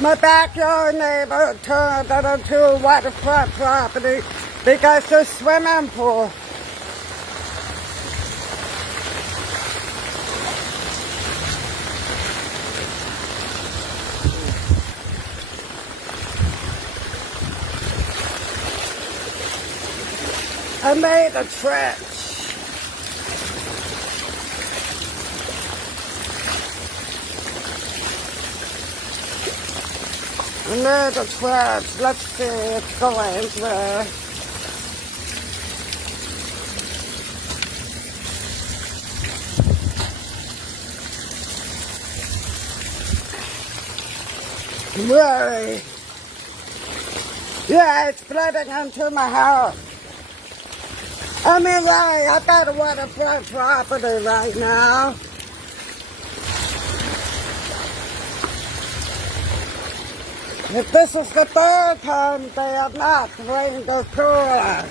My backyard neighbor turned it into a waterfront property because there's a swimming pool. I made a trench. I made a trench. Let's see, it's going there. Really? Yeah, it's flooding into my house. I mean, Larry, I've got a waterfront property right now. If this is the third time they have not rained or cooler.